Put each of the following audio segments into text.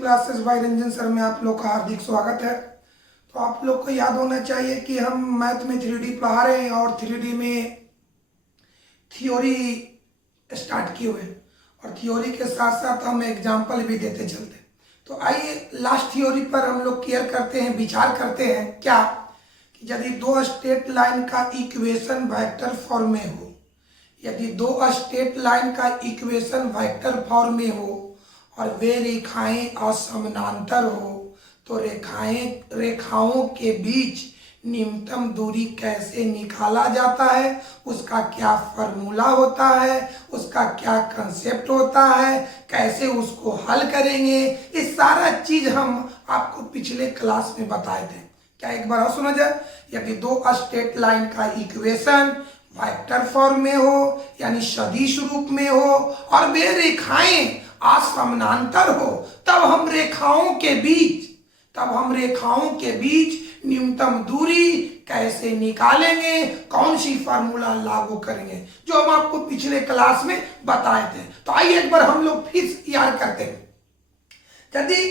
Classes bye Ranjan sir में आप लोग का हार्दिक स्वागत है। तो आप लोग को याद होना चाहिए कि हम मैथ में 3D पढ़ा रहे हैं और 3D में थ्योरी स्टार्ट किए हुए हैं और थ्योरी के साथ साथ हम एग्जाम्पल भी देते चलते हैं। तो आइए लास्ट थ्योरी पर हम लोग केयर करते हैं, विचार करते हैं क्या कि यदि दो स्ट्रेट लाइन का इक्वेशन वेक्टर फॉर्म में हो, यदि दो स्ट्रेट लाइन का इक्वेशन वेक्टर फॉर्म में हो और वे रेखाएं असमानांतर हो तो रेखाओं के बीच न्यूनतम दूरी कैसे निकाला जाता है, उसका क्या फॉर्मूला होता है, उसका क्या कंसेप्ट होता है, कैसे उसको हल करेंगे, ये सारा चीज हम आपको पिछले क्लास में बताए थे। क्या एक बार और सुना जाए? यदि दो स्ट्रेट लाइन का इक्वेशन वेक्टर फॉर्म में हो यानी सदिश रूप में हो और वे रेखाएं असमानांतर हो तब हम रेखाओं के बीच न्यूनतम दूरी कैसे निकालेंगे, कौन सी फार्मूला लागू करेंगे, जो हम आपको पिछले क्लास में बताए थे। तो आइए एक बार हम लोग फिर याद करते हैं। यदि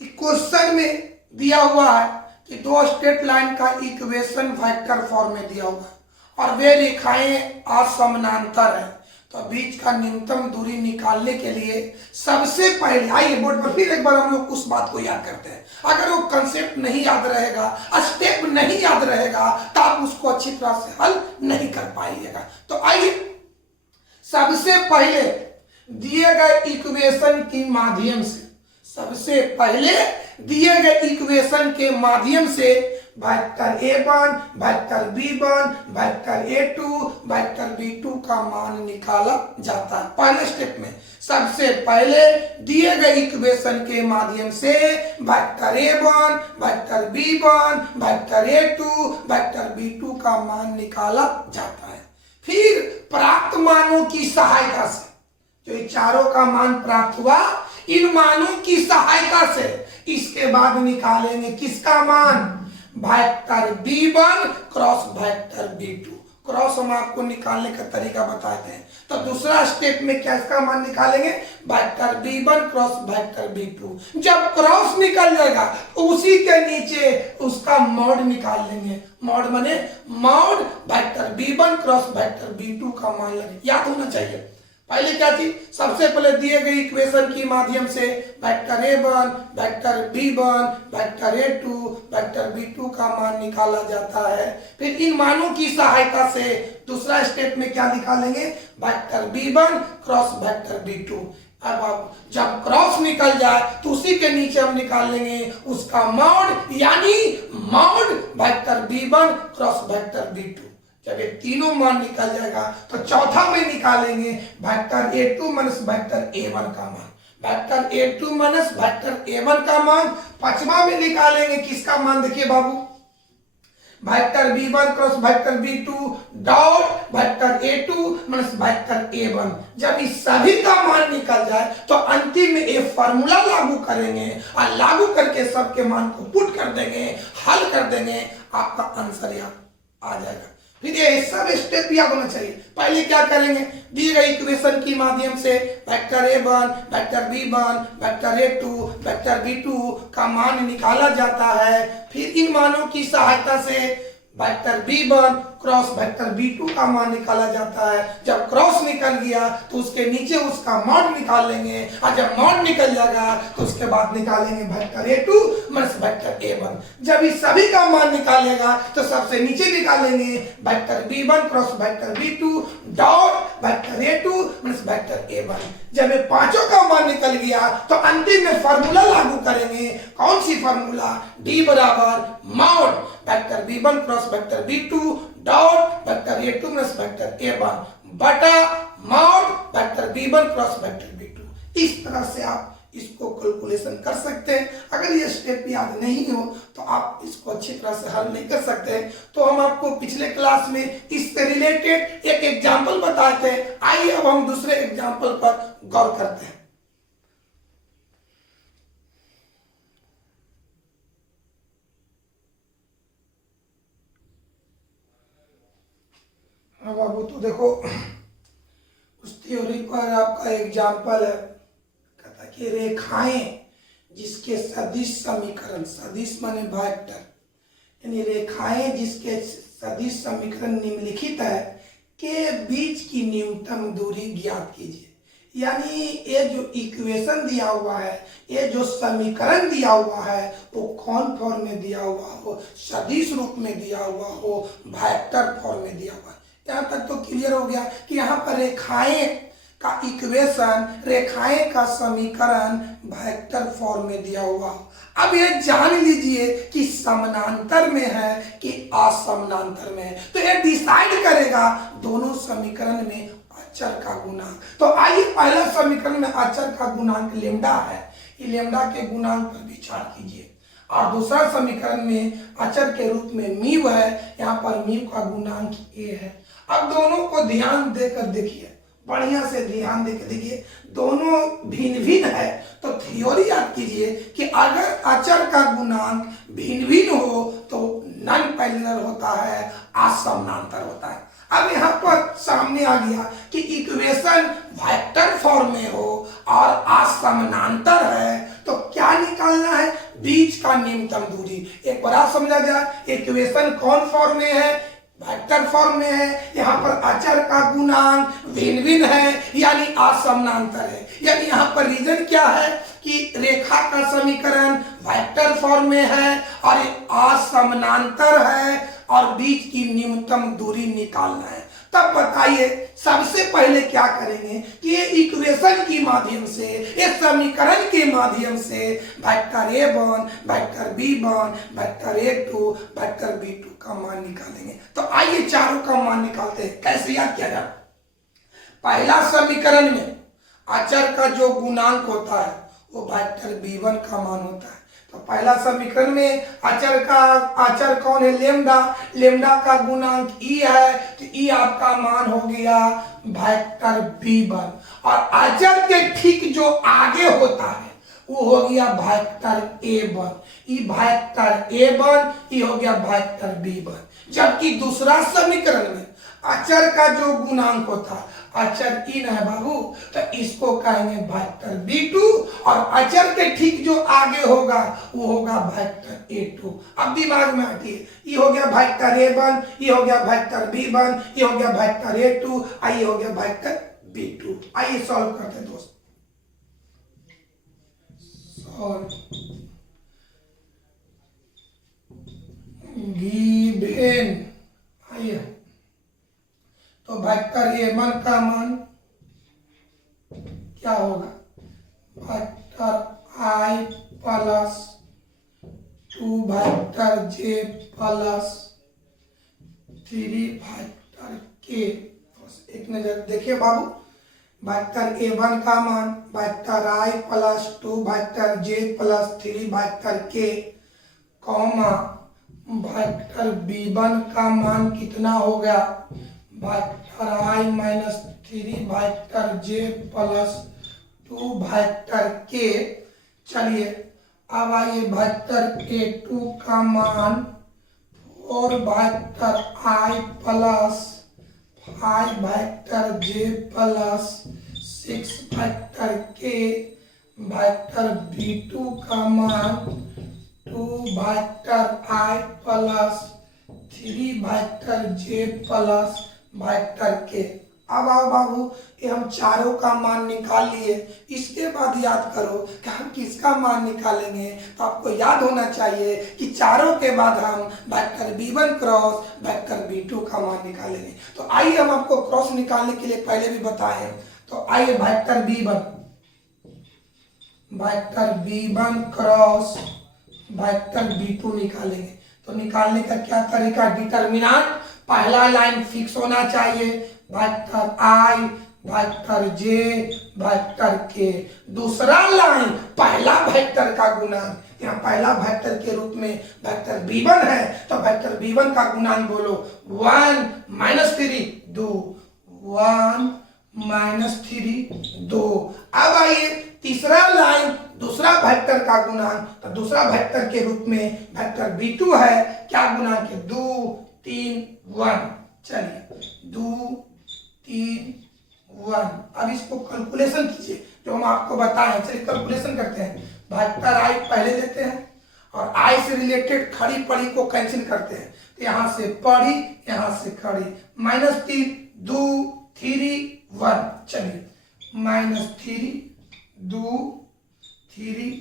क्वेश्चन में दिया हुआ है कि दो स्ट्रेट लाइन का इक्वेशन वेक्टर फॉर्म में दिया हुआ है और वे रेखाएं असमानांतर है तो बीच का न्यूनतम दूरी निकालने के लिए सबसे पहले आइए बोर्ड पर फिर एक बार हम लोग उस बात को याद करते हैं। अगर वो कंसेप्ट नहीं याद रहेगा, स्टेप नहीं याद रहेगा तो आप उसको अच्छी तरह से हल नहीं कर पाइएगा। तो आइए सबसे पहले दिए गए इक्वेशन के माध्यम से vector A1, vector B1, vector A2, vector B2 का मान निकाला जाता है। पहले स्टेप में सबसे पहले दिए गए इक्वेशन के माध्यम से vector A1, vector B1, vector A2, vector B2 का मान निकाला जाता है। फिर प्राप्त मानों की सहायता से जो ये चारों का मान प्राप्त हुआ, इन मानों की सहायता से इसके बाद निकालेंगे किसका मान, vector B1 cross vector B2। Cross हम आपको निकालने का तरीका बताते हैं। तो दूसरा स्टेप में क्या इसका मान निकालेंगे, vector B1 cross vector B2। जब क्रॉस निकल जाएगा उसी के नीचे उसका मॉड निकाल लेंगे। मॉड माने mod vector B1 cross vector B2 का मान लगे। याद होना चाहिए पहले क्या थी, सबसे पहले दिए गए इक्वेशन के माध्यम से vector A1, vector B1, vector A2, vector B2 का मान निकाला जाता है। फिर इन मानों की सहायता से दूसरा स्टेप में क्या निकालेंगे, vector B1 cross vector B2। अब जब क्रॉस निकल जाए तो उसी के नीचे हम निकाल लेंगे उसका मॉड यानी mod vector B1 cross vector B2। जब ये तीनों मान निकल जाएगा तो चौथा में निकालेंगे vector A2 minus vector A1 का मान, vector A2 minus vector A1 का मान। पांचवा में निकालेंगे किसका मान, देखिए बाबू, vector B1 cross vector B2 dot vector A2 minus vector A1। जब इस सभी का मान निकल जाए तो अंतिम में एक फार्मूला लागू करेंगे और लागू करके सबके मान को पुट कर देंगे, हल कर देंगे, आपका आंसर यहाँ आ जाएगा। फिर ये सब स्टेप याद होना चाहिए। पहले क्या करेंगे, दिए गए इक्वेशन के माध्यम से vector A1, vector B1, vector A2, vector B2 का मान निकाला जाता है। फिर इन मानों की सहायता से vector B1 cross vector B2 का मान निकाला जाता है। जब क्रॉस निकल गया तो उसके नीचे उसका मॉड निकाल लेंगे और जब मॉड निकल जाएगा तो उसके बाद निकालेंगे vector A2 minus vector A1। जब इस सभी का मान निकालेगा तो सबसे नीचे निकालेंगे vector B1 cross vector B2 dot vector A2 minus vector A1। जब ये पांचों का मान निकल गया तो अंतिम में फार्मूला लागू करेंगे। कौन सी फार्मूला, D बराबर mod vector B1 cross vector B2 dot vector A2 minus vector A1 बटा mod vector B1 cross vector B2। इस तरह से आप इसको कैलकुलेशन कर सकते हैं। अगर ये स्टेप याद नहीं हो तो आप इसको अच्छी तरह से हल नहीं कर सकते। तो हम आपको पिछले क्लास में इससे रिलेटेड एक एग्जाम्पल बताए थे। आइए अब हम दूसरे एग्जाम्पल पर गौर करते हैं। हाँ बाबू, तो देखो उस थ्योरी पर आपका एग्जाम्पल है, कहता कि रेखाएं जिसके सदिश समीकरण, सदिश माने वेक्टर, यानी रेखाएं जिसके सदिश समीकरण निम्नलिखित है के बीच की न्यूनतम दूरी ज्ञात कीजिए। यानी ये जो इक्वेशन दिया हुआ है, ये जो समीकरण दिया हुआ है, वो कौन फॉर्म में दिया हुआ हो, सदिश रूप में दिया हुआ हो, वेक्टर फॉर्म में दिया हुआ है। यहाँ तक तो क्लियर हो गया कि यहाँ पर रेखाएं का इक्वेशन, रेखाएं का समीकरण वेक्टर फॉर्म में दिया हुआ हो। अब ये जान लीजिए कि समानांतर में है कि असमानांतर में है, तो ये डिसाइड करेगा दोनों समीकरण में अचर का गुणांक। तो आइए पहला समीकरण में अचर का गुणांक लेम्डा है, ये लेम्डा के गुणांक पर विचार कीजिए। और दूसरा समीकरण में अचर के रूप में म्यू है, यहाँ पर म्यू का गुणांक ए है। अब दोनों को ध्यान देकर देखिए, बढ़िया से ध्यान देकर देखिए, दोनों भिन्न भिन्न है। तो थ्योरी याद कीजिए कि अगर अचर का गुणांक भिन्न भिन्न हो तो नॉन पैरेलल होता है, असमानांतर होता है। अब यहाँ पर सामने आ गया कि इक्वेशन वेक्टर फॉर्म में हो और असमानांतर है, तो क्या निकालना है, बीच का न्यूनतम दूरी। एक बार आप समझा जाए, इक्वेशन कौन फॉर्म में है, वेक्टर फॉर्म में है। यहाँ पर अचर का गुणांक भिन्न भिन्न है, यानी असमानांतर है। यानी यहाँ पर रीजन क्या है कि रेखा का समीकरण वेक्टर फॉर्म में है और असमानांतर है और बीच की न्यूनतम दूरी निकालना है। तब बताइए सबसे पहले क्या करेंगे कि ये इक्वेशन की माध्यम से, इस समीकरण के माध्यम से vector a1, vector b1, vector a2, vector b2 का मान निकालेंगे। तो आइए चारों का मान निकालते हैं। कैसे याद किया जाए, पहला समीकरण में अचर का जो गुणांक होता है वो वेक्टर b1 का मान होता है। तो पहला समीकरण में अचर कौन है, लेम्डा, लेम्डा का गुणांक ई है, तो ई आपका मान हो गया वेक्टर b1। और अचर के ठीक जो आगे होता है वो हो गया vector a1, E vector a1, ई हो गया वेक्टर b1। जबकि दूसरा समीकरण में अचर का जो गुणांक होता है, अचर इन है बाबू, तो इसको कहेंगे वेक्टर b2 और अचर के ठीक जो आगे होगा वो होगा वेक्टर a2। अब दिमाग में आती है, ये हो गया वेक्टर a1, ये हो गया वेक्टर b1, ये हो गया वेक्टर a2, ये हो गया वेक्टर b2। आइए सॉल्व करते हैं दोस्त, सॉल्व गिवन। आइए तो वेक्टर a1 का मान क्या होगा, vector i plus 2 vector j plus 3 vector k। एक नजर देखिए बाबू, वेक्टर a1 का मान vector i plus 2 vector j plus 3 vector k, comma vector b1 का मान कितना हो गया, vector i minus 3 vector j plus 2 vector k। चलिए अब आइए वेक्टर a2 का मान 4 vector i plus 5 vector j plus 6 vector k, vector b2 का मान 2 vector i plus 3 vector j plus vector के। अब आओ बाबू, ये हम चारों का मान निकाल लिए, इसके बाद याद करो कि हम किसका मान निकालेंगे। तो आपको याद होना चाहिए कि चारों के बाद हम vector b1 cross vector b2 का मान निकालेंगे। तो आइए हम आपको क्रॉस निकालने के लिए पहले भी बताए, तो आइए vector b1 cross vector b2 निकालेंगे। तो निकालने का क्या तरीका, डिटर्मिनेंट पहला लाइन फिक्स होना चाहिए, vector i vector j vector k, दूसरा लाइन पहला वेक्टर का गुणांक, यहाँ पहला वेक्टर के रूप में वेक्टर b1 है, तो वेक्टर b1 का गुणांक बोलो 1 माइनस 3 2, 1 माइनस 3 2। अब आइए तीसरा लाइन दूसरा वेक्टर का गुणांक, तो दूसरा वेक्टर के रूप में वेक्टर b2 है, क्या गुणांक है, 2 3 1। चलिए 2 3 1। अब इसको कैलकुलेशन कीजिए जो हम आपको बताएं। चलिए कैलकुलेशन करते हैं, भागकर आई पहले लेते हैं और आई से रिलेटेड खड़ी पड़ी को कैंसिल करते हैं। तो यहां से पड़ी, यहां से खड़ी, -3 2 3 1। चलिए -3 2 3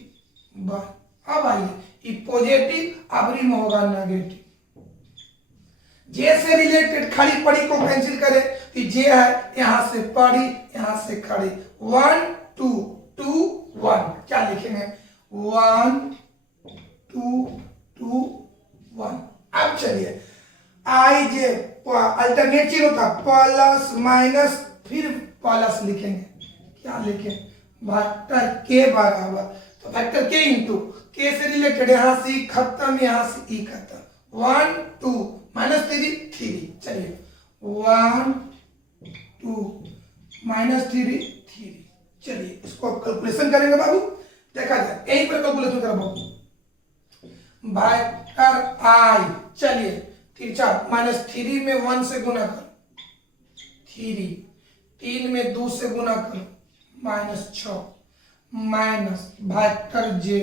1। अब आइए ये पॉजिटिव अबरी में होगा नेगेटिव। जे से रिलेटेड खड़ी पड़ी को कैंसिल करें तो जे है, यहां से पड़ी, यहां से खड़ी, 1 2 2 1। क्या लिखेंगे? 1 2 2 1। अब चलिए आई जे अल्टरनेट चिन्ह होता प्लस माइनस फिर प्लस लिखेंगे। क्या लिखें? वेक्टर के बराबर, तो वेक्टर के इंटू के से रिलेटेड यहां से खत्म, यहां से ई खत्म, 1 2 -3 3। चलिए 1 2 -3 3। चलिए इसको कैलकुलेशन करेंगे बाबू, देखा जाए यहीं पर कैलकुलेशन करो बाबू। वेक्टर आई, चलिए तिरछा -3 में 1 से गुना करो 3, 3 में 2 से गुना करो -6, माइनस वेक्टर जे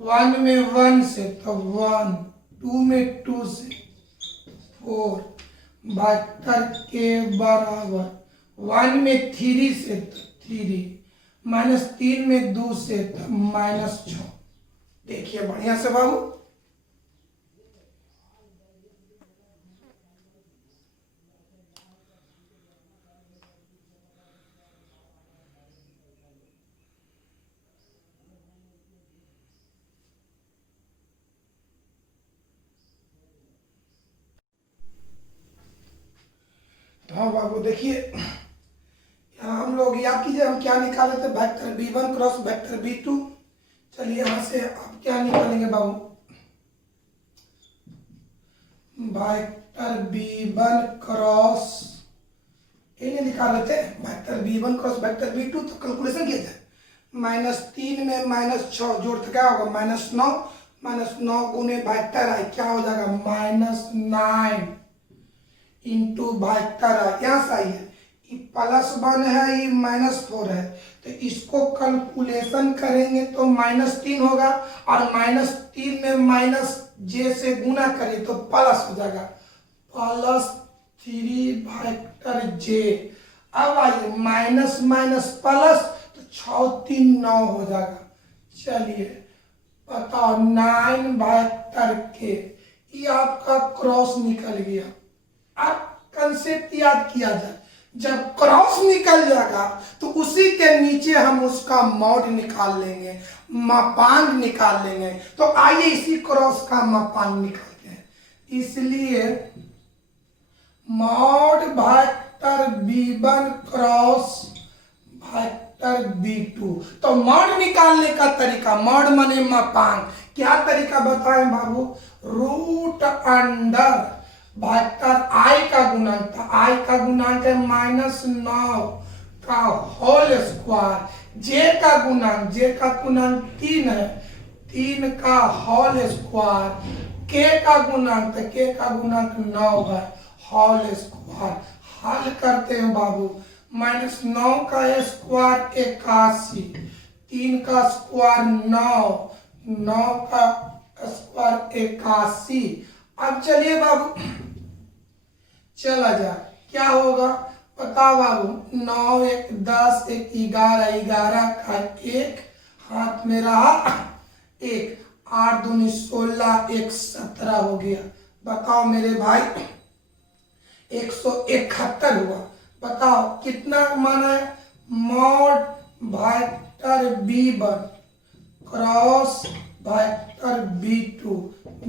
1 में 1 से तो 1, 2 में 2 से 4, वेक्टर के बराबर 1 में 3 से तो 3, -3 में 2 से तो -6। देखिए बढ़िया से बाबू, हाँ बाबू देखिए यहाँ हम लोग याद कीजिए हम क्या निकाले थे, vector b1 cross vector b2। चलिए यहाँ से आप क्या निकालेंगे बाबू? वेक्टर b1 क्रॉस ये निकाले थे vector b1 cross vector b2, तो कैलकुलेशन किए थे -3 में -6 जोड़ते क्या होगा? -9, -9 गुने वेक्टर आई क्या हो जाएगा? -9 इंटू वेक्टर यहाँ से आई है, ये +1 है, ये -4 है, तो इसको कैलकुलेशन करेंगे तो -3 होगा और -3 में माइनस जे से गुना करें तो प्लस हो जाएगा, +3 वेक्टर जे। अब आइए माइनस माइनस प्लस तो 6 3 9 हो जाएगा। चलिए बताओ 9 वेक्टर के, ये आपका क्रॉस निकल गया। अब कंसेप्ट याद किया जाए, जब क्रॉस निकल जाएगा तो उसी के नीचे हम उसका मॉड निकाल लेंगे, मापांक निकाल लेंगे। तो आइए इसी क्रॉस का मापांक निकालते हैं। इसलिए mod vector b1 cross vector b2, तो मॉड निकालने का तरीका, मॉड माने मापांक, क्या तरीका बताएं बाबू? रूट अंडर वेक्टर आई का गुणांक था, आई का गुणांक है -9 का होल स्क्वायर, जे का गुणांक, जे का गुणांक 3 है, 3 का होल स्क्वायर, के का गुणांक, के का गुणांक 9 है, होल स्क्वायर। हल करते हैं बाबू, -9 का स्क्वायर 81, 3 का स्क्वायर 9, 9 का स्क्वायर 81। अब चलिए बाबू चला जाए, क्या होगा बताओ बाबू? 9 1 10 1 11, 11 का 1 हाथ में रहा 1, 8 दूनी 16, 1 17 हो गया। बताओ मेरे भाई 171 हुआ। बताओ कितना माना है? Mod vector b1 cross vector b2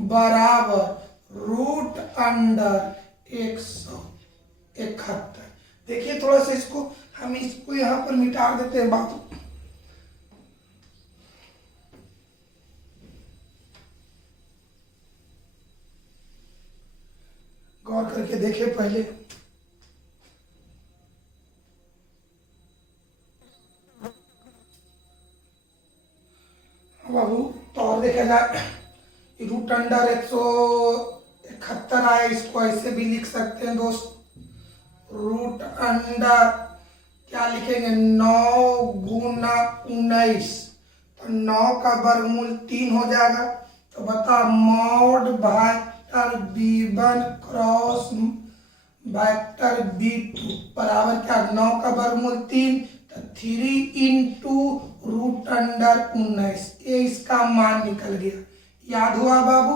बराबर रूट अंडर 171। देखिए थोड़ा सा इसको हम इसको यहां पर मिटा देते हैं बात, गौर करके देखिए पहले। बाबू तो और देखा जाए, रूट अंडर 171 आए, इसको ऐसे भी लिख सकते हैं दोस्त, रूट अंडर क्या लिखेंगे? 9 गुना 19, तो 9 का वर्गमूल 3 हो जाएगा। तो बता mod vector b1 cross vector b2 बराबर क्या, 9 का वर्गमूल 3, तो 3 इंटू रूट अंडर 19, ये इसका मान निकल गया। याद हुआ बाबू,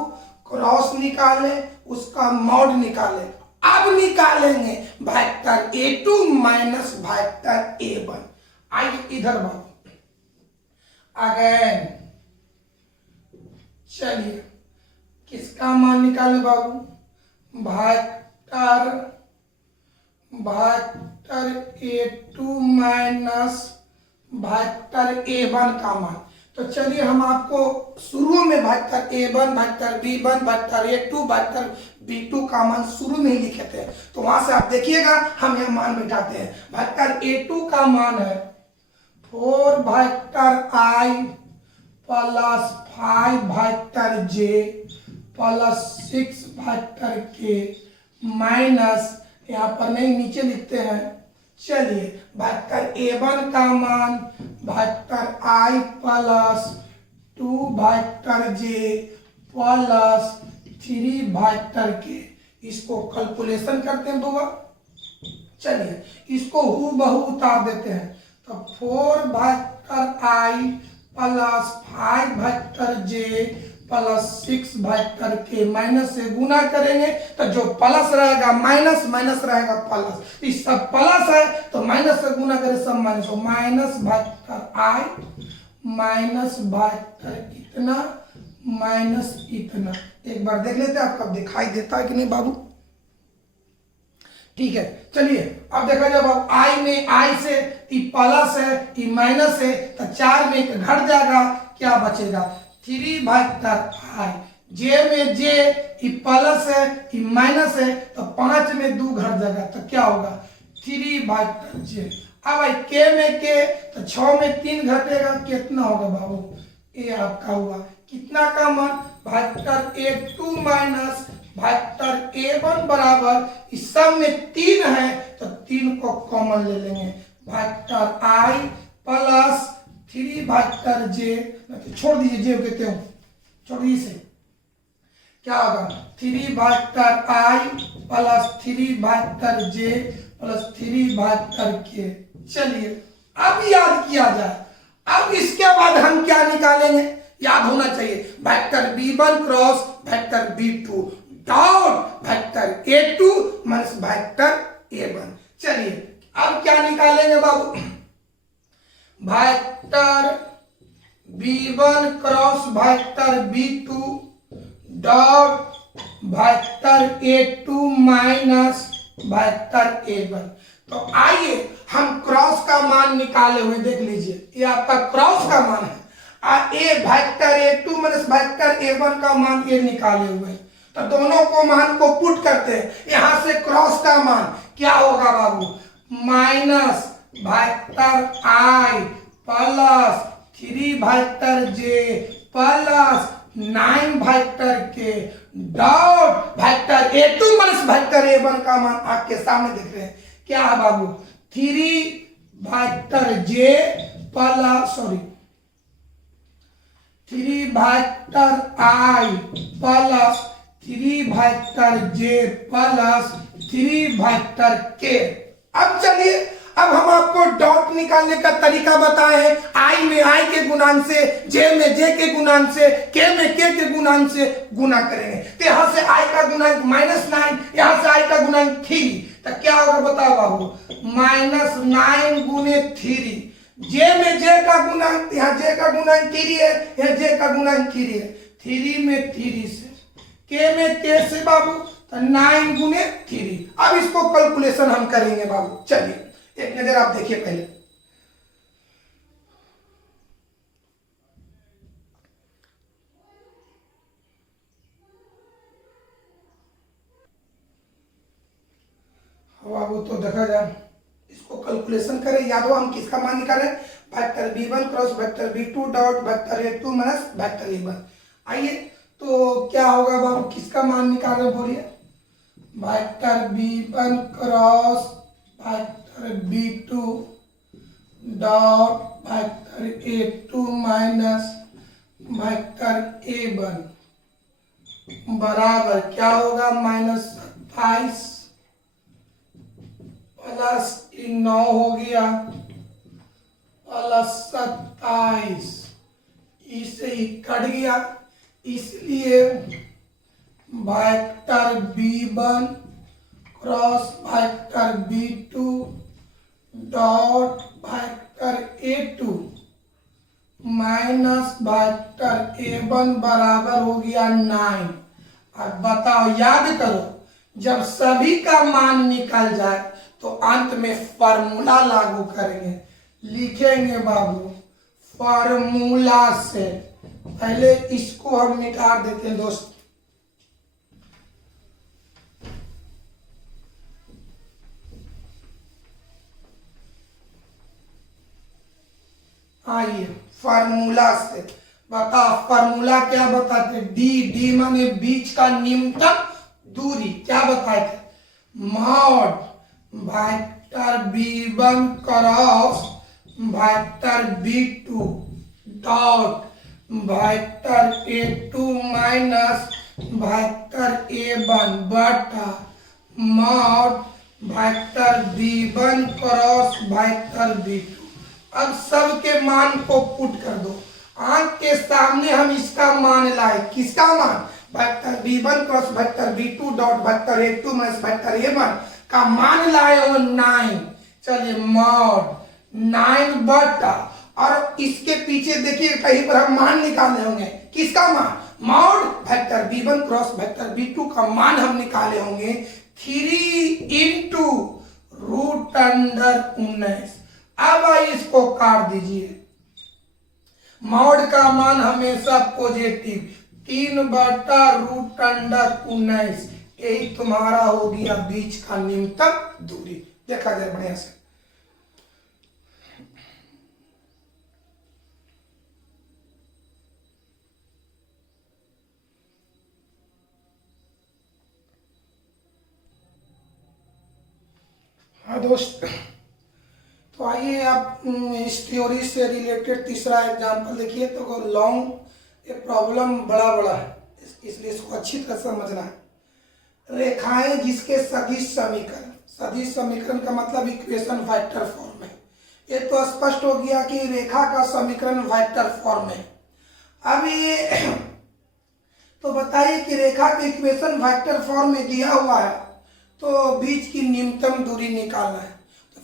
क्रॉस निकाले उसका मॉड निकाले। अब निकालेंगे vector a2 minus vector a1। आइए इधर बाबू अगेन, चलिए किसका मान निकाले बाबू, vector a2 minus vector a1 का मान। तो चलिए हम आपको शुरू में vector a1, vector b1, vector a2, vector b2 का मान शुरू में ही लिखे थे, तो वहां से आप देखिएगा हम यह मान मिटाते हैं। वेक्टर a2 का मान है 4 vector i plus 5 vector j plus 6 vector k minus, यहाँ पर नहीं नीचे लिखते हैं। चलिए वेक्टर a1 का मान vector i plus 2 vector j plus 3 vector k, इसको कैलकुलेशन करते हैं बाबा। चलिए इसको हूबहू उतार देते हैं। तो 4 vector i plus 5 vector j plus 6 vector के माइनस से गुना करेंगे तो जो प्लस रहेगा माइनस, माइनस रहेगा प्लस, इस सब प्लस है तो माइनस से गुना करें सब माइनस हो, minus vector i minus vector इतना माइनस इतना। एक बार देख लेते हैं आपका दिखाई देता है कि नहीं बाबू। ठीक है, चलिए अब देखा जाए अब i में i से ई प्लस है ई माइनस है, तो 4 में एक घट जाएगा, क्या बचेगा 3 वेक्टर i। j में j ई प्लस है ई माइनस है, तो 5 में 2 घट जाएगा, तो क्या होगा 3 वेक्टर j। अब भाई k में k, तो 6 में 3 घटेगा, कितना होगा बाबू, ये आपका हुआ कितना का मान vector a2 minus vector a1 बराबर, इस सब में 3 है तो 3 को कॉमन ले लेंगे, vector i plus 3 vector j, छोड़ दीजिए j कहते हो, छोड़ दीजिए से क्या होगा 3 vector i plus 3 vector j plus 3 vector k। चलिए अब याद किया जाए, अब इसके बाद हम क्या निकालेंगे, याद होना चाहिए vector b1 cross vector b2 dot vector a2 minus vector a1। चलिए अब क्या निकालेंगे बाबू, vector b1 cross vector b2 dot vector a2 minus vector a1। तो आइए हम क्रॉस का मान निकाले हुए देख लीजिए, ये आपका क्रॉस का मान है। ए vector a2 minus vector a1 का मान ये निकाले हुए, तो दोनों को मान को पुट करते हैं। यहां से क्रॉस का मान क्या होगा बाबू, minus vector i plus 3 vector j plus 9 vector के dot vector a2 minus vector a1 का मान आपके सामने देख रहे हैं, क्या है बाबू 3 vector j plus 3 vector i plus 3 vector j plus 3 vector k। अब चलिए अब हम आपको डॉट निकालने का तरीका बताए हैं, i में i के गुणांक से, j में j के गुणांक से, k में k के गुणांक से गुना करेंगे। तो यहां से i का गुणांक -9, यहां से i का गुणांक 3, तो क्या होगा बताओ बाबू, -9 गुने 3। j में j का गुणांक, यहाँ j का गुणांक 3 है, यहाँ j का गुणांक 3 है, 3 में 3 से, k में k से बाबू, तो 9 गुने 3। अब इसको कैलकुलेशन हम करेंगे बाबू। चलिए एक नजर आप देखिए पहले, बाबू तो देखा जाए इसको कैलकुलेशन करें। याद हो हम किसका मान निकालें, vector b1 cross vector b2 dot vector a2 minus vector a1। आइए तो क्या होगा बाबू, किसका मान निकालें बोलिए, vector b1 cross vector b2 dot vector vector A2 minus vector A1 बराबर क्या होगा, -27 प्लस 9 हो गया प्लस 27, इसे ही कट गया, इसलिए vector B1 cross vector B2 dot vector A2 minus vector A1 बराबर हो गया 9। अब बताओ, याद करो, जब सभी का मान निकल जाए तो अंत में फॉर्मूला लागू करेंगे। लिखेंगे बाबू फॉर्मूला से, पहले इसको हम मिटा देते हैं दोस्त। आइए फार्मूला से बताओ, फार्मूला क्या बताते, डी माने बीच का न्यूनतम दूरी, क्या बताए थे, mod vector B1 cross vector B2 dot vector A2 minus vector A1 बटा mod vector B1 cross vector B2। अब सबके मान को पुट कर दो, आंख के सामने हम इसका मान लाए, किसका मान, vector B1 cross vector B2 dot vector A2 minus vector A1 का मान लाए हो 9। चलिए मॉड 9 बटा, और इसके पीछे देखिए कहीं पर हम मान निकाले होंगे, किसका मान, mod vector B1 cross vector B2 का मान हम निकाले होंगे 3 इंटू रूट अंडर 19। अब इसको काट दीजिए, मॉड का मान हमेशा पॉजिटिव, 3 बटा रूट अंडर 19, यही तुम्हारा हो गया बीच का न्यूनतम दूरी। देखा जाए बढ़िया से, हाँ दोस्त। तो आइए आप इस थ्योरी से रिलेटेड तीसरा एग्जांपल देखिए। तो लॉन्ग ये प्रॉब्लम बड़ा है, इसलिए इसको अच्छी तरह समझना है। रेखाएं जिसके सदिश समीकरण का मतलब इक्वेशन वेक्टर फॉर्म में, ये तो स्पष्ट हो गया कि रेखा का समीकरण वेक्टर फॉर्म में। अब ये तो बताइए कि रेखा का इक्वेशन वेक्टर फॉर्म में दिया हुआ है, तो बीच की न्यूनतम दूरी निकालना है।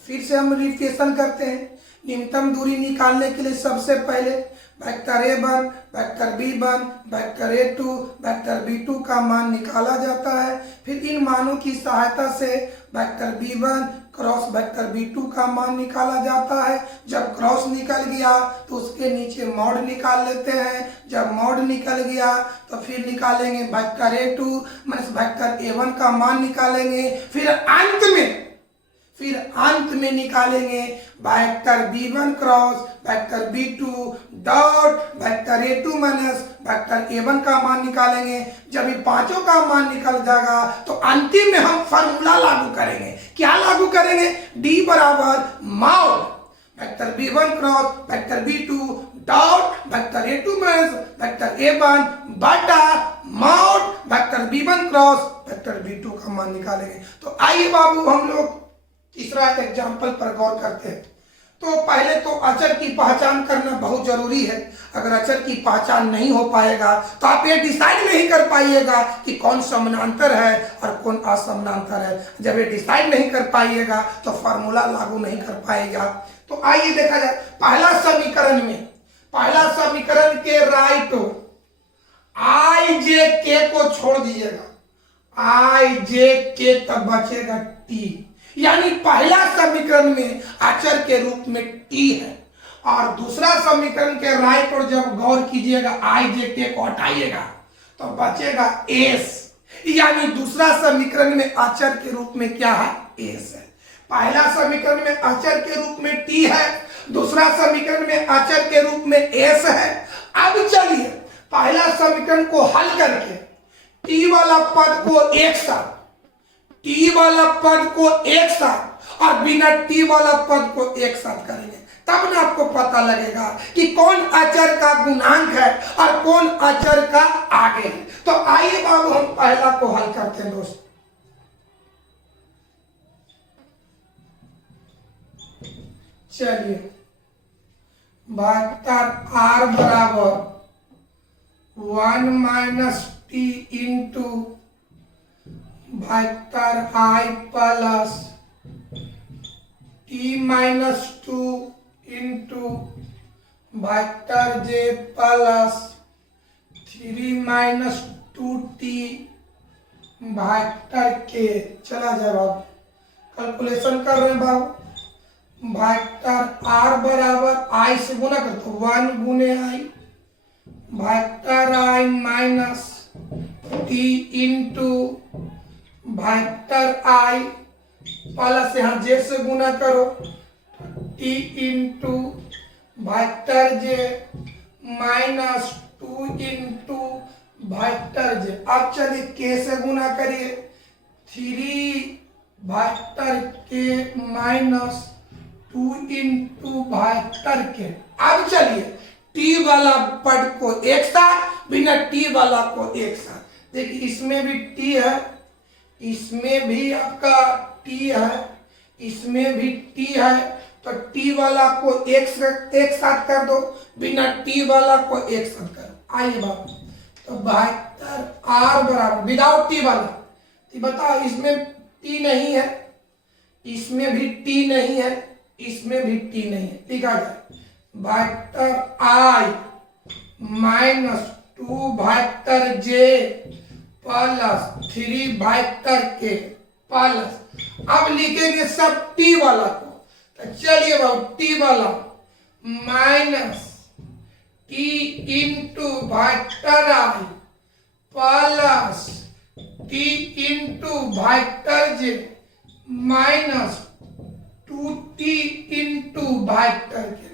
फिर से हम रिफ्लेक्शन करते हैं। न्यूनतम दूरी निकालने के लिए सबसे पहले vector A1 vector B1 vector A2 vector B2 का मान निकाला जाता है। फिर इन मानों की सहायता से vector B1 cross vector B2 का मान निकाला जाता है। जब क्रॉस निकल गया तो उसके नीचे मॉड निकाल लेते हैं। जब मॉड निकल गया तो फिर निकालेंगे vector A2 minus vector A1 का मान निकालेंगे। फिर अंत में निकालेंगे vector B1 cross vector B2 dot vector A2 minus vector A1 का मान निकालेंगे। जब ये पांचों का मान निकल जाएगा तो अंतिम में हम फॉर्मूला लागू करेंगे। क्या लागू करेंगे, D बराबर mod vector B1 cross vector B2 dot vector A2 minus vector A1 बटा mod vector B1 cross vector B2 का मान निकालेंगे। तो आइए बाबू हम लोग तीसरा एग्जाम्पल पर गौर करते हैं। तो पहले तो अचर की पहचान करना बहुत जरूरी है। अगर अचर की पहचान नहीं हो पाएगा तो आप ये डिसाइड नहीं कर पाइएगा कि कौन समानांतर है और कौन असमानांतर है। जब ये डिसाइड नहीं कर पाइएगा तो फॉर्मूला लागू नहीं कर पाएगा। तो आइए देखा जाए, पहला समीकरण के राइट आई जे के को छोड़ दीजिएगा, आई जे के तब बचेगा टी, यानी पहला समीकरण में अचर के रूप में टी है और दूसरा समीकरण के राइट और जब गौर कीजिएगा आई जे के को हटाइएगा तो बचेगा एस, यानी दूसरा समीकरण में अचर के रूप में क्या है, एस है। पहला समीकरण में अचर के रूप में टी है, दूसरा समीकरण में अचर के रूप में एस है। अब चलिए पहला समीकरण को हल करके टी वाला पद को एक साथ, टी वाला पद को एक साथ और बिना टी वाला पद को एक साथ करेंगे तब ना आपको पता लगेगा कि कौन अचर का गुणांक है और कौन अचर का आगे है। तो आइए बाबू हम पहला को हल करते हैं दोस्त। चलिए, वेक्टर आर बराबर 1 minus T into vector I plus T minus 2 into vector J plus 3 minus 2t vector के। चला जाए बाबू, कैलकुलेशन कर रहे हैं बाबू। वेक्टर आर बराबर आई से गुना करते 1 गुने आई, vector I minus T into vector I plus यहाँ जे से गुना करो टी इंटू वेक्टर जे माइनस 2 इंटू वेक्टर जे। अब चलिए के से गुना करिए 3 वेक्टर के माइनस 2 इंटू वेक्टर के। अब चलिए टी वाला पद को एक साथ, बिना टी वाला को एक साथ। देखिए इसमें भी टी है, इसमें भी आपका टी है, इसमें भी टी है, तो टी वाला को एक साथ कर दो, बिना टी वाला को एक साथ करो। आइए बाबू, तो वेक्टर आर बराबर विदाउट टी वाला, तो बताओ इसमें टी नहीं है, इसमें भी टी नहीं है, इसमें भी टी नहीं है, लिखा जाए वेक्टर आई minus 2 vector J plus 3 vector के प्लस। अब लिखेंगे सब टी वाला को, तो चलिए बाबू टी वाला minus T into vector I plus T into vector J minus 2t into vector के।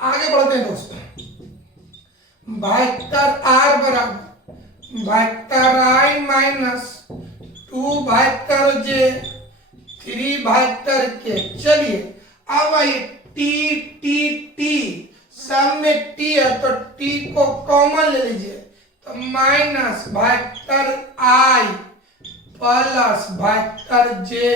आगे बढ़ते हैं दोस्तों, वेक्टर आर बराबर वेक्टर आई माइनस 2 वेक्टर जे 3 वेक्टर के। चलिए अब आइए टी टी टी, सब में टी है तो टी को कॉमन ले लीजिए, तो minus vector I plus vector J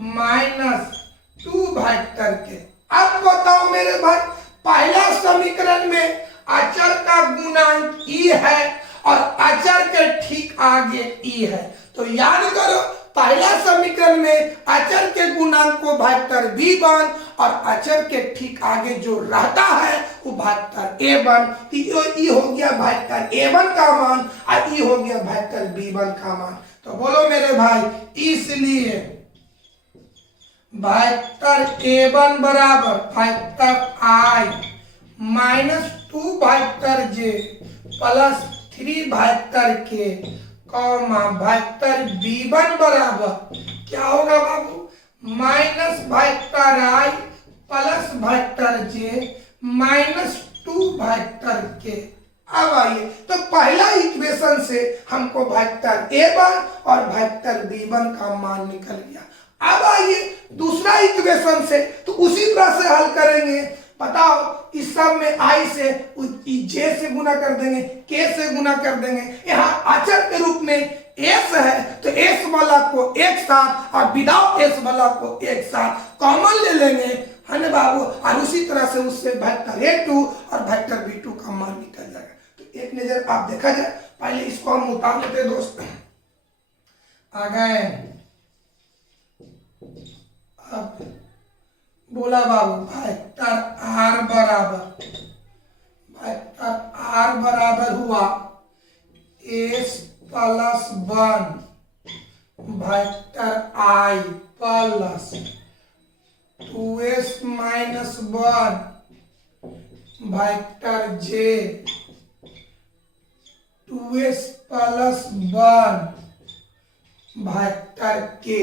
minus 2 vector के। अब बताओ मेरे भाई, पहला समीकरण में अचर का गुणांक ई है और अचर के ठीक आगे ई है, तो याद करो पहला समीकरण में अचर के गुणांक को वेक्टर v1 और अचर के ठीक आगे जो रहता है वो वेक्टर a1। ई हो गया वेक्टर a1 का मान और ई हो गया वेक्टर v1 का मान। तो बोलो मेरे भाई, इसलिए वेक्टर a1 बराबर वेक्टर आई minus 2 vector J plus 3 vector के कॉमा वेक्टर v1 बराबर क्या होगा बाबू, minus vector I plus vector J minus 2 vector के। अब आइए, तो पहला इक्वेशन से हमको वेक्टर a1 और वेक्टर v1 का मान निकल गया। अब आइए दूसरा इक्वेशन से, तो उसी तरह से हल करेंगे। बताओ इस सब में आई से जे से गुना कर देंगे, के से गुना कर देंगे, यहाँ अचर के रूप में एस है तो एस वाला को एक साथ और विदाउट एस वाला को एक साथ कॉमन ले लेंगे, है ना बाबू, और उसी तरह से उससे वेक्टर a2 और वेक्टर v2 का मान निकल जाएगा। तो एक नजर आप देखा जाए, पहले इसको हम उतार लेते हैं दोस्त। आ गए, अब बोला बाबू वेक्टर आर बराबर हुआ S plus 1 vector I plus 2s minus 1 vector J 2s plus 1 vector के।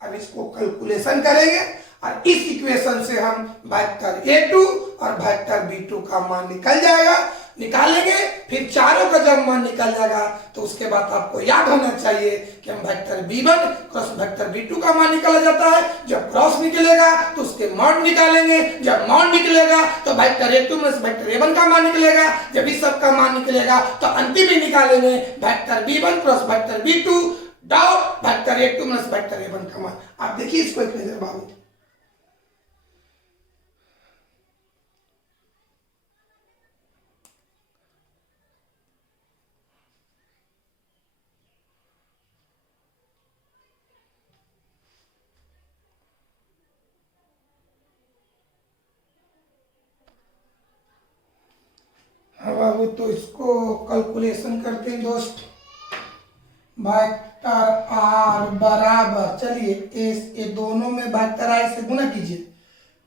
अब इसको कैलकुलेशन करेंगे और इस इक्वेशन से हम वेक्टर A2 और वेक्टर B2 का मान निकल जाएगा, निकालेंगे। फिर चारों का जब मान निकल जाएगा तो उसके बाद आपको याद होना चाहिए कि हम vector B1 cross vector B2 का मान निकाला जाता है। जब क्रॉस निकलेगा तो उसके मॉड निकालेंगे, जब मॉड निकलेगा तो वेक्टर A2 में वेक्टर A1 का मान निकलेगा, जब इस सब का मान निकलेगा तो अंतिम में निकालेंगे vector B1 cross vector B2 dot vector A2 में वेक्टर A1 का मान। आप देखिए इसको एक नजर बाबू। हाँ बाबू, तो इसको कैलकुलेशन करते हैं दोस्त। वेक्टर आर बराबर, चलिए एस, ये दोनों में वेक्टर आई से गुना कीजिए,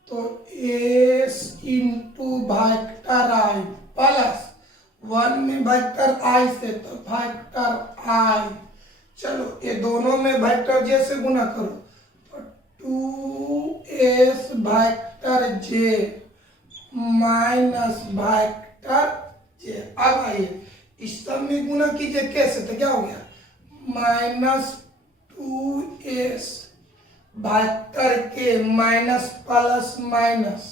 तो S into vector I plus 1 में वेक्टर आई से तो वेक्टर आई, चलो ये दोनों में वेक्टर जे से गुना करो तो 2s वेक्टर जे माइनस वेक्टर जे। अब आइए इस सब में गुना कीजिए, कैसे, तो क्या हो गया -2s वेक्टर के माइनस प्लस माइनस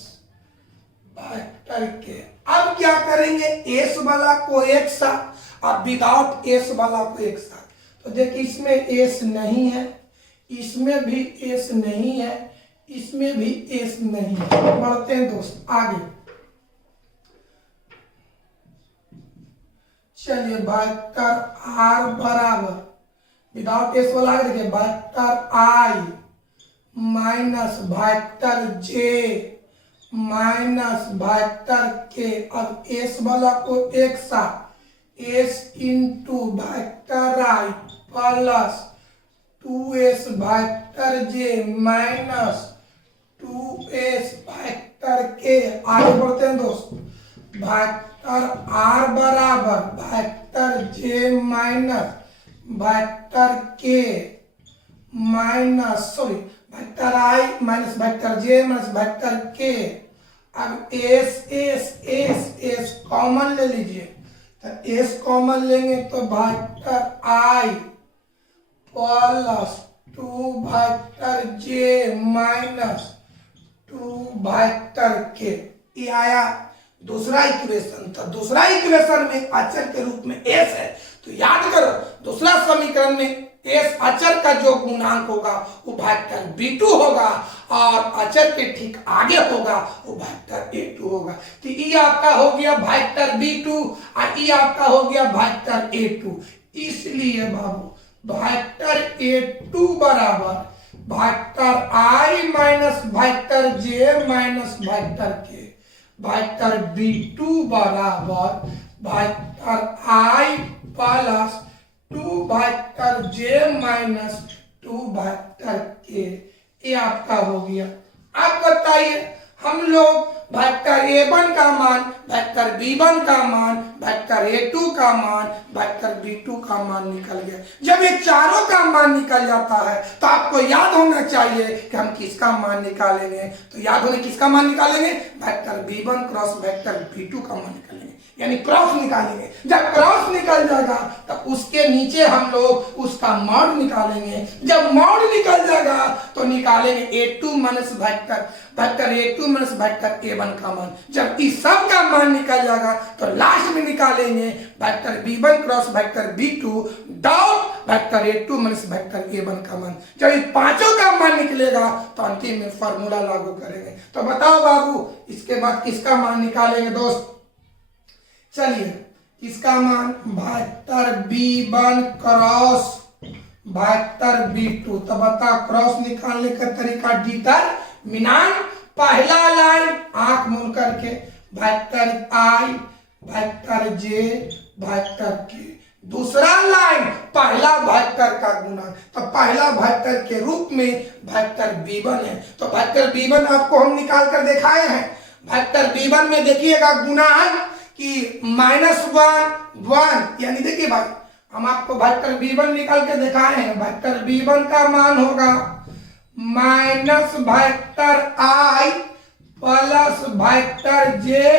वेक्टर के। अब क्या करेंगे, एस वाला को एक साथ और विदाउट एस वाला को एक साथ। तो देखिए इसमें एस नहीं है, इसमें भी एस नहीं है, इसमें भी एस नहीं है। बढ़ते हैं दोस्त आगे। चलिए वेक्टर आर बराबर विदाउट एस वाला आगे देखिए वेक्टर आई माइनस वेक्टर जे माइनस वेक्टर के। अब एस वाला को एक साथ S into vector I plus 2s vector J minus 2s vector के। आगे बढ़ते हैं दोस्त, वेक्टर आर बराबर वेक्टर जे माइनस वेक्टर के माइनस वेक्टर आई माइनस वेक्टर जे माइनस वेक्टर के। अब S S S S common ले लीजिए, तो एस कॉमन लेंगे तो vector I plus 2 vector J minus 2 vector के। ये आया दूसरा इक्वेशन। तो दूसरा इक्वेशन में अचर के रूप में एस है, तो याद करो दूसरा समीकरण में एस अचर का जो गुणांक होगा वो वेक्टर B2 होगा और अचर के ठीक आगे होगा वो वेक्टर A2 होगा। तो ये आपका हो गया वेक्टर B2 और ये आपका हो गया वेक्टर A2। इसलिए बाबू वेक्टर A2 बराबर vector I minus vector J minus vector के। वेक्टर B2 बराबर vector I plus 2 vector J minus 2 vector के। ये आपका हो गया। अब बताइए हम लोग वेक्टर A1 का मान, वेक्टर B1 का मान, वेक्टर A2 का मान, वेक्टर B2 का मान निकल गया। जब ये चारों का मान निकल जाता है तो आपको याद होना चाहिए कि हम किसका मान निकालेंगे। तो याद होने किसका मान निकालेंगे, vector B1 cross vector B2 का मान निकालेंगे, यानी क्रॉस निकालेंगे। जब क्रॉस निकल जाएगा तो उसके नीचे हम लोग उसका मॉड निकालेंगे। जब मॉड निकल जाएगा तो निकालेंगे A2 minus vector A2 minus vector A1 का मान। जब इस सब का मान निकल जाएगा तो लास्ट में निकालेंगे vector B1 cross vector B2 dot vector A2 minus vector A1 का मान। जब इन पांचों का मान निकलेगा तो अंतिम में फॉर्मूला लागू करेंगे। तो बताओ बाबू इसके बाद किसका मान निकालेंगे दोस्त। चलिए इसका मान vector B1 cross vector B2। तो बता क्रॉस निकालने का तरीका डिटरमिनेंट। पहला लाइन आंख मूंद करके vector I vector J vector के। दूसरा लाइन पहला वेक्टर का गुणा, तो पहला वेक्टर के रूप में वेक्टर B1 है। तो वेक्टर B1 आपको हम निकाल कर दिखाए हैं। वेक्टर B1 में देखिएगा गुणांक कि -1 यानी देखिए भाई हम आपको वेक्टर B1 निकाल के दिखाए हैं। वेक्टर B1 का मान होगा minus vector I plus vector J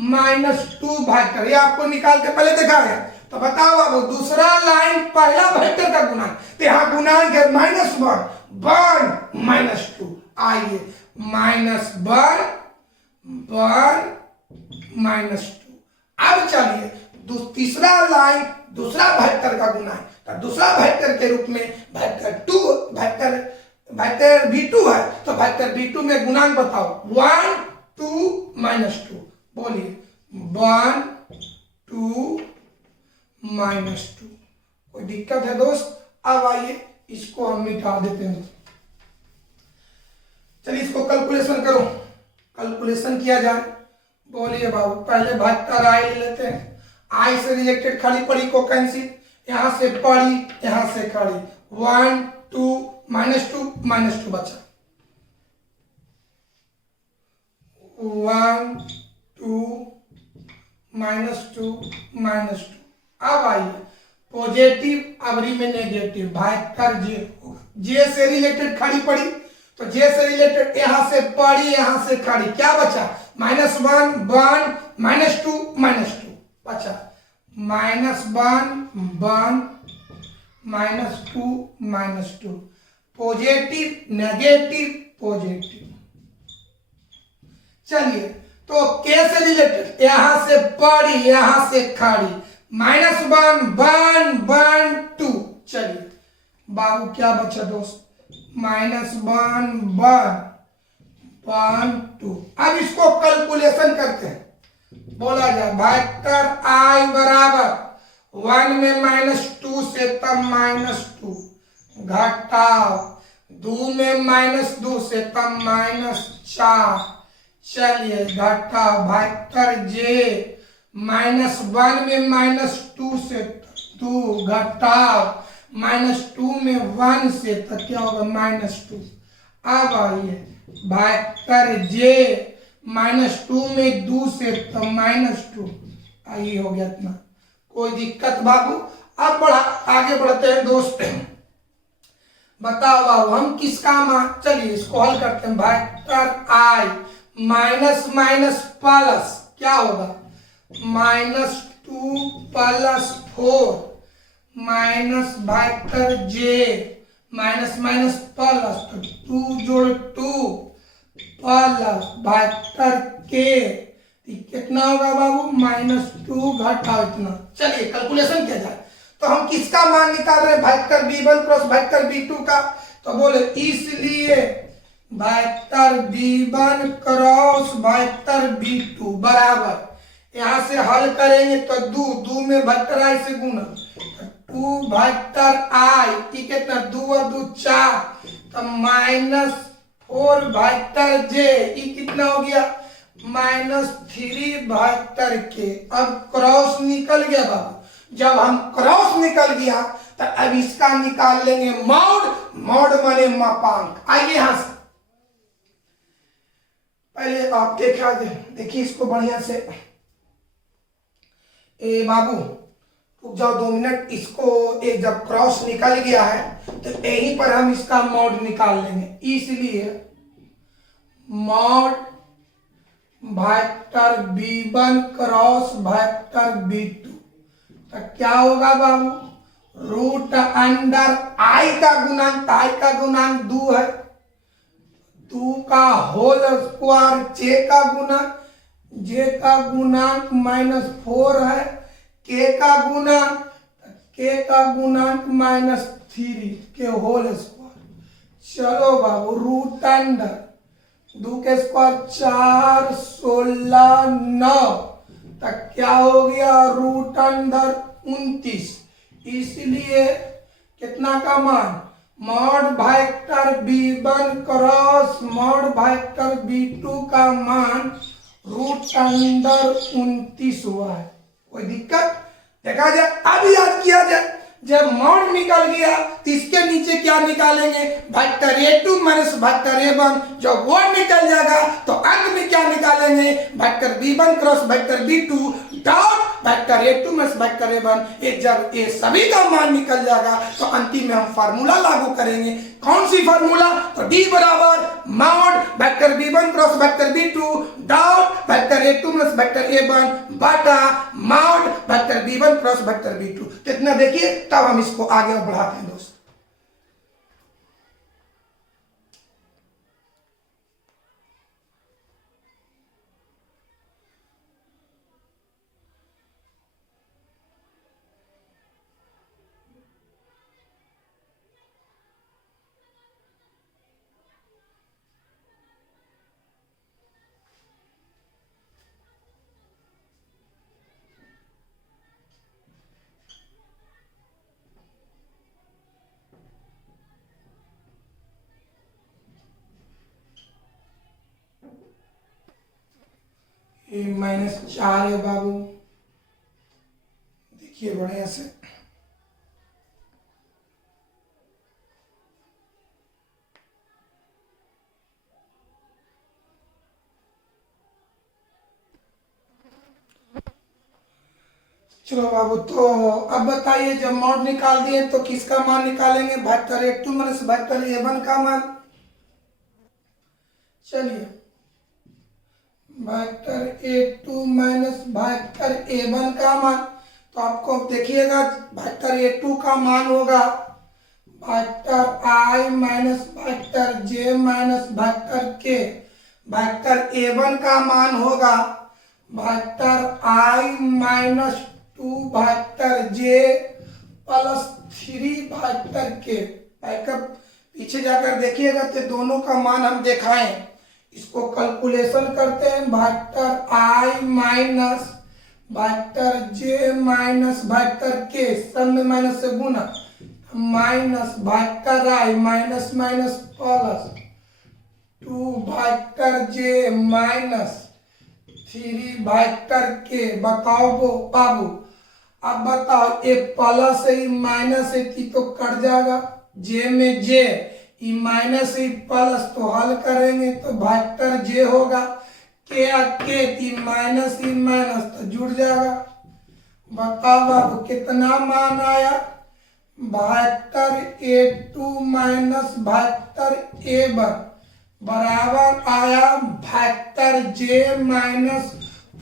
minus 2 vector, ये आपको निकाल के पहले देखा है। तो बताओ अब दूसरा लाइन पहला वेक्टर का गुणांक, तो यहाँ गुणांक है -1 1 -2। आइए -1 1 -2। अब चलिए तीसरा लाइन दूसरा वेक्टर का गुणांक, तो दूसरा वेक्टर के रूप में वेक्टर v2 है, तो वेक्टर v2 में गुणांक बताओ 1 2 -2। बोलिए 1 2 -2। कोई दिक्कत है दोस्त? अब आइए इसको हम मिटा देते हैं। चलिए इसको कैलकुलेशन करो, कैलकुलेशन किया जाए। बोलिए बाबू, पहले वेक्टर आई ले लेते हैं। आई से रिलेटेड खाली पड़ी को कैंसिल, यहां से पड़ी यहां से खड़ी 1 2 -2 बचा 1 2 -2। अब आइए पॉजिटिव अवरी में नेगेटिव वेक्टर जे होगा, जे से रिलेटेड खड़ी पड़ी, तो जे से रिलेटेड यहां से पड़ी यहां से खड़ी, क्या बचा -1 1 -2 बचा -1 1 -2 पॉजिटिव नेगेटिव पॉजिटिव। चलिए तो के से रिलेटेड यहां से पड़ी यहां से खड़ी -1 1 1 2। चलिए बाबू क्या बचा दोस्त -1 1 1 2। अब इसको कैलकुलेशन करते हैं। बोला जाए वेक्टर आई बराबर 1 में -2 से तब -2 घटाओ 2 में -2 से तब -4। चलिए घटाओ वेक्टर जे -1 में -2 से 2 घटाओ -2 में 1 से तो क्या होगा -2। अब आइए वेक्टर जे -2 में 2 से तो -2। आइए हो गया इतना, कोई दिक्कत बाबू? अब आगे बढ़ते हैं दोस्त। बताओ बाबू हम किसका मान, चलिए इसको हल करते हैं। वेक्टर आई माइनस माइनस प्लस क्या होगा -2 + 4 माइनस वेक्टर जे माइनस माइनस प्लस 2 जोड़ 2 प्लस वेक्टर के कितना होगा बाबू -2 घटाओ इतना। चलिए कैलकुलेशन किया जाए तो हम किसका मान निकाल रहे हैं vector v1 cross vector v2 का। तो बोले इसलिए vector v1 cross vector v2 बराबर यहां से हल करेंगे तो 2 में वेक्टर आई से गुना 2 वेक्टर आई कितना 2 और 2 4 तो -4 वेक्टर जे कितना हो गया -3 वेक्टर के। अब क्रॉस निकल गया बाबू, जब हम क्रॉस निकल गया तो अब इसका निकाल लेंगे मॉड। मॉड माने मापांक। आइए यहां से पहले आप देखिए इसको बढ़िया से। ए बाबू रुक जाओ 2 मिनट, इसको एक जब क्रॉस निकल गया है तो यहीं पर हम इसका मॉड निकाल लेंगे। इसलिए mod vector v1 cross vector v2 तो क्या होगा बाबू √अंडर आई का गुणांक, आई का गुणांक 2 है, 2 का होल स्क्वायर जे का गुणांक, जे का गुणांक -4 है, के का गुणांक -3 के होल स्क्वायर। चलो बाबू √अंडर 2 के स्क्वायर 4 16 9 तक क्या हो गया √29। इसलिए कितना का मान mod vector v1 cross mod vector v2 का मान √29 हुआ है। कोई दिक्कत? देखा जाए अब याद किया जाए, जब मॉड निकल गया तो इसके नीचे क्या निकालेंगे vector a2 minus vector a1। जब वो निकल जाएगा तो अंत में क्या निकालेंगे vector v1 cross vector v2 dot vector A2 में वेक्टर A1, जब ये सभी का मान निकल जाएगा तो अंतिम में हम फार्मूला लागू करेंगे। कौन सी फार्मूला? तो D बराबर mod vector B1 cross vector B2 dot vector A2 में वेक्टर A1 बटा mod vector B1 cross vector B2। कितना देखिए, तब हम इसको आगे बढ़ाते हैं दोस्त। -4 है बाबू, देखिए बढ़िया से। चलो बाबू, तो अब बताइए, जब मॉड निकाल दिए तो किसका मान निकालेंगे? Vector A2 minus vector A1 का मान। चलिए, vector A2 minus vector A1 का मान, तो आपको देखिएगा वेक्टर A2 का मान होगा vector I minus vector J minus vector K। Vector A1 का मान होगा vector I minus 2 vector J plus 3 vector K। Backup पीछे जाकर देखिएगा तो दोनों का मान हम दिखाएं। इसको कैलकुलेशन करते हैं, vector I minus vector J minus vector K, सब में माइनस से गुना, minus vector I minus minus plus 2 vector J minus 3 vector K। बताओ बाबू, अब बताओ, ये प्लस है माइनस है तो कट जाएगा, J में J, E minus E plus, तो हल करेंगे तो वेक्टर J होगा के ई माइनस तो जुड़ जाएगा। बताओ बाबू कितना मान आया? Vector A2 minus vector A1 बराबर आया vector J minus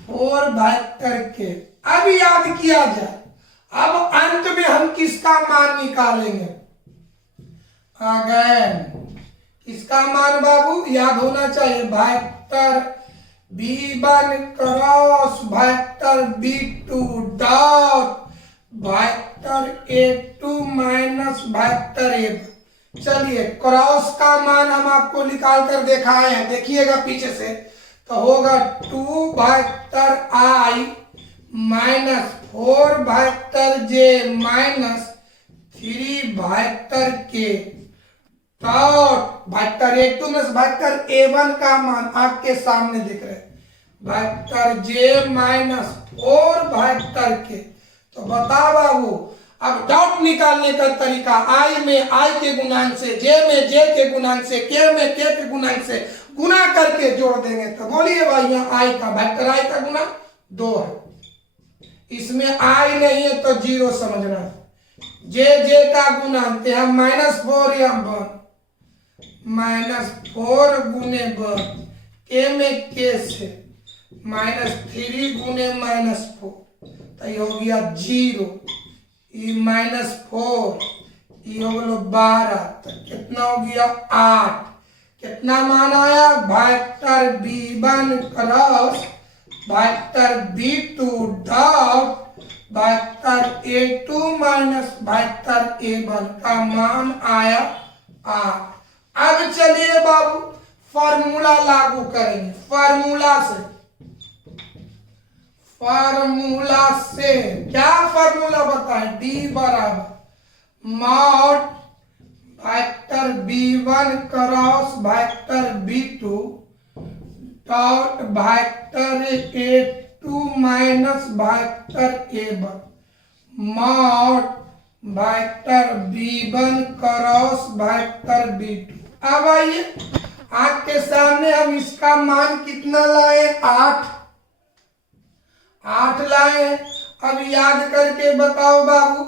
4 vector K। अब याद किया जाए, अब अंत में हम किसका मान निकालेंगे? अगेन किसका मान बाबू याद होना चाहिए? Vector B1 cross vector B2 dot vector A2 minus vector A1। चलिए, क्रॉस का मान हम आपको निकाल कर दिखाए हैं, देखिएगा पीछे से, तो होगा 2 vector I minus 4 vector J minus 3 vector K dot vector A2 में वेक्टर A1 का मान आपके सामने दिख रहे हैं, vector J minus 4 vector K। तो बता बाबू, अब डॉट निकालने का तरीका, I में I के गुणांक से, J में J के गुणांक से, K में K के गुणांक से गुना करके जोड़ देंगे। तो बोलिए भाई, यहाँ I का वेक्टर I का गुना 2 है, इसमें I नहीं है तो 0 समझना है। J का गुणांक यहाँ -4 या 1, -4 गुने 1, K में K से -3 गुने -4, तो ये हो गया 0, ये -4, ये हो गया 12, तो कितना हो गया 8। कितना मान आया? Vector B1 cross vector B2 dot vector A2 minus vector A1 का मान आया 8। अब चलिए बाबू, फार्मूला लागू करेंगे। फार्मूला से क्या फार्मूला बताएं? D बराबर mod vector B1 cross vector B2 dot vector A2 minus vector A1 mod vector B1 cross vector B2। अब आइए, आपके सामने हम इसका मान कितना लाए? 8 लाए। अब याद करके बताओ बाबू,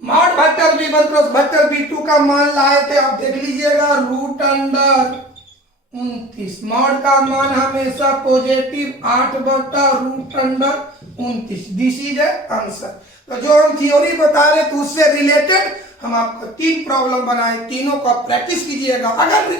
mod vector v1 cross vector v2 का मान लाए थे, अब देख लीजिएगा रूट अंडर 29। मॉड का मान हमेशा पॉजिटिव 8/√29। This is answer. तो जो हम थ्योरी बता रहे थे उससे रिलेटेड हम आपको 3 प्रॉब्लम बनाए, तीनों का प्रैक्टिस कीजिएगा। अगर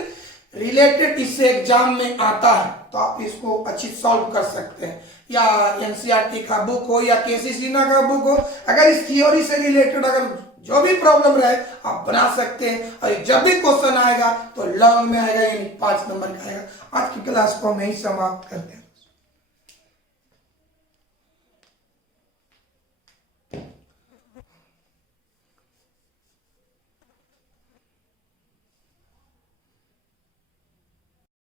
रिलेटेड इससे एग्जाम में आता है तो आप इसको अच्छी सॉल्व कर सकते हैं, या एनसीईआरटी का बुक हो या केसी सिन्हा का बुक हो, अगर इस थ्योरी से रिलेटेड अगर जो भी प्रॉब्लम रहे आप बना सकते हैं। और जब भी क्वेश्चन आएगा तो लॉन्ग में आएगा, यानी 5 नंबर का आएगा। आज की क्लास को हम यही समाप्त करते हैं।